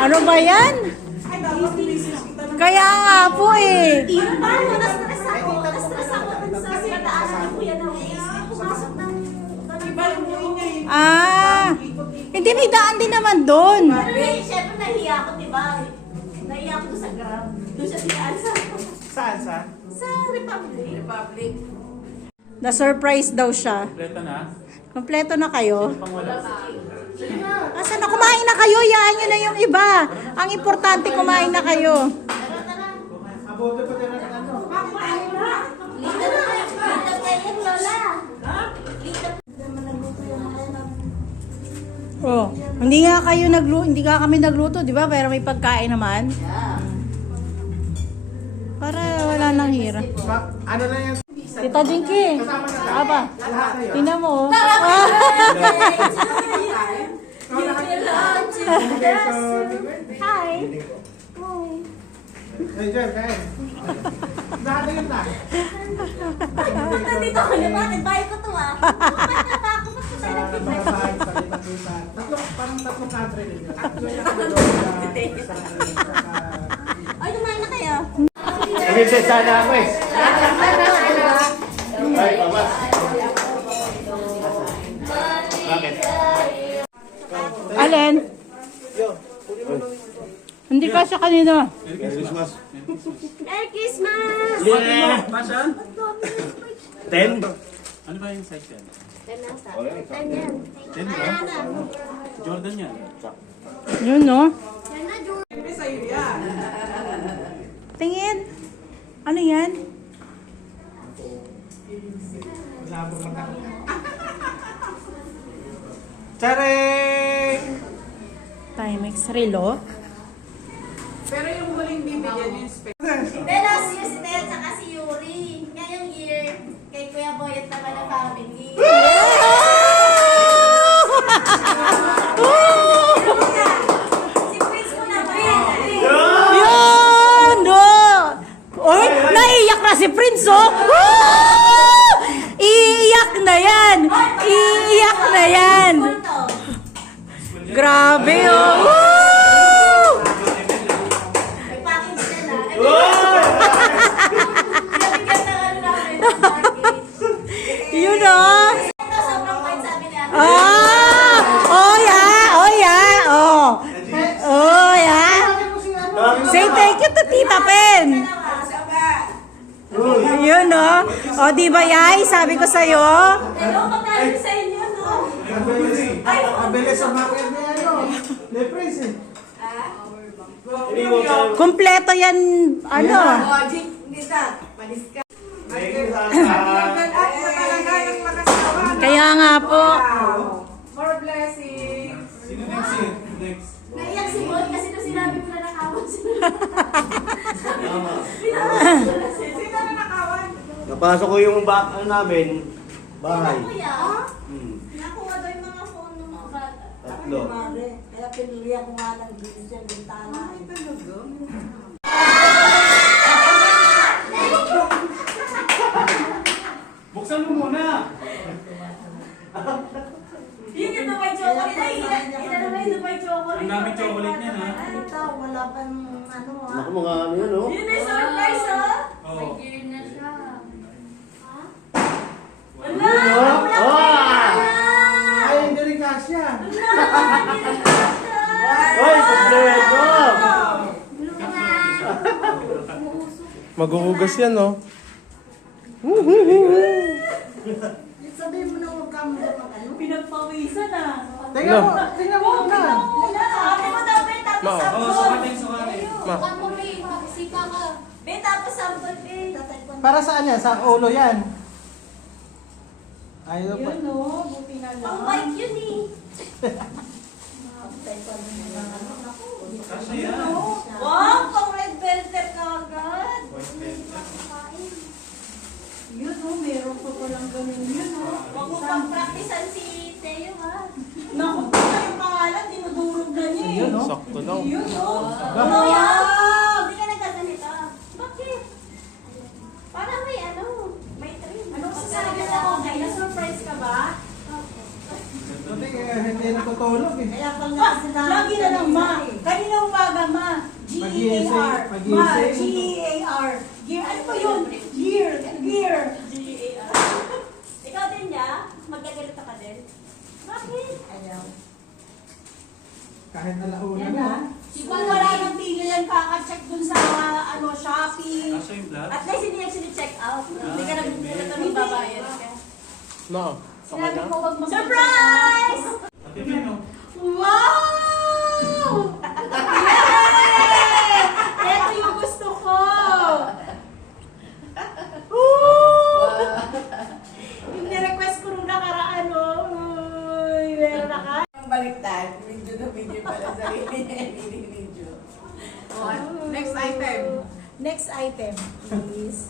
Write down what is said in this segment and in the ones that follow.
Ano ba yan? Kaya nga po eh. Paano? Na-stress ako. Na-stress ako sa sinataanan ni Kuya na pumasok ng... Hindi may daan din naman doon. Pero syempre nahiya ako, diba? Nahiya ako doon sa Grab. Doon siya sinaan sa... Saan? Sa Republic. Na-surprise daw siya. Kompleto na? Kompleto na kayo? Pang wala. Asa na? Kumain na kayo. Yaan nyo na yung iba. Ang importante, kumain na kayo. Aboto pa din ang ano. Lita na kayo. Lita pa yan, Lola. Lita pa. Oh, hindi nga kami nagluto, di ba? Pero may pagkain naman. Para wala nang hira. Ano lang yan? Tita Jinky. Aba, tingnan mo. Hi. Hey, Jen, kain. Dati yun na. Nandito ako na bakit? Bahay ko to ah. Bakit na ako? Bakit tayo nagkita? Tatlong country din yun. Ay, kumain na kayo. Nag-reset sana ako eh. Ay, pamas. Bakit? Alin? Hindi ka siya kanina. Merry Christmas. Merry Christmas! Yeah! Passion? 10? Ano ba yung size yan? Ganyan. 10 ba? Jordan yan. Yun, no? Yan na, Jun. Tingin. Ano yan? Charing! Timex Relo. Pero yung huling bibigyan yung spec. Hindi, last year si Ted saka si Yuri. Ngayong year, kay Kuya Boyet naman ang family. Si Prince mo naman. Yun! No! Oy, naiyak na si Prince, oh! Woo! Iiyak na yan! Iiyak na yan! Grabe, oh! Woo! May package na na. Nabigyan na ano namin ng package. Yun, oh! Ito, sobrang bait sabi niya. Oh, yeah! Oh, yeah! Oh! Oh, yeah! Say thank you to Tita Pen! Yun, no? O, di ba, Yay? Sabi ko sa'yo. Hello, magkano sa inyo, no? Ang bilis ang market na yan, no? Lepres eh. Kompleto yan, ano? Kaya nga po. More blessings. Sino next? Naiyak si Bon kasi nung sinabi ko na nakawan sila. Sino na nakawan? Napasok ko yung ano namin, bahay. Kuya, nakuha daw yung mga phone ng mga bata. Tatlo. Kaya pinili ako nga ng dito sa bintana. Ay, talaga? Buksan mo muna! Yun yung Dubai chocolate. Ina naman yung Dubai chocolate. Ang daming chocolate niyan, ha? Ito, wala pang ano ha. Naku, mga ano yun, oh. Yun yung surprise, oh. Oo. Wala! Ay, hindi rin kasya. Ay, kompleto! Maghuhugas yan, no? Sabihin mo na huwag kang ano. Pinagpawisan, ah. Tingnan mo muna. Wala. Sabi mo daw, Ben, tapos Oo, sampol. sukatin, sukatin. Bukan mo, Ben. Sika ka. Ben, tapos sampol, Ben. Para saan yan? Sa ulo yan? Ay, ano pa? Yun o, buti na lang. Ang white yun, eh. Kasha yan. Wow, pang red velvet ka agad. Yun o, meron pa palang ganun yun o. Huwag mo pang practicean si Teo, ha? Naku, basta yung pangalan, dinudurog na niya eh. Yun, no? Sakto lang. Yun o. Kuya, hindi ka nagkaganito. Bakit? Parang may ano, may trim. Anong sasabi mo ako? Na-surprise ka ba? Hindi natutulog eh. Kaya pag nga sila... Lagi na lang, ma. Nagising. G-E-A-R. Gear. Ano po yun? Gear. Gear. G-A-R. Ikaw din niya? Magkagalito ka din? Bakit? Ayaw. Kahit alauna Yan na. ha. Kung wala nang tigil yan, kaka-check dun sa Shopee. Asa yung flat? At least hindi niya check out. Hindi ka nagbulat na magbabayad ka. Sinabi ko wag mag- Surprise! Ate Ben, no? Wow! Yay! Ito yung gusto ko! Yung nirequest ko nung nakaraan, uy, meron na ka? Baliktad. Video na video pala sa video. Next item. Next item, please.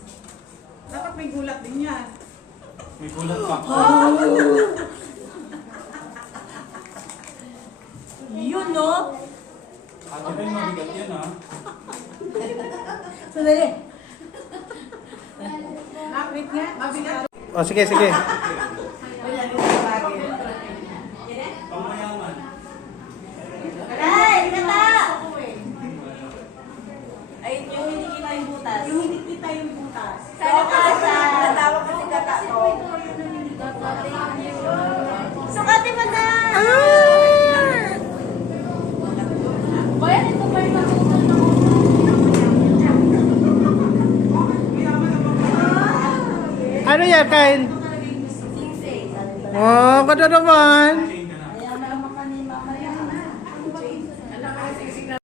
Dapat may gulat din yan. May gulat pa. Yun, no? Ate Ben, mabigat yan ha. Sandali. Wait nga. Mabigat. Oh, sige, sige. Pangmayaman. Ay, kata! Ayun yung hindi kita yung butas. Yung hindi kita yung butas. Sana ka sa... Natawag kasi kata ko. Sukatin mo na! Bayan, ito ba yung natutunan ako? Ano yan, Kain? Oh, kada naman.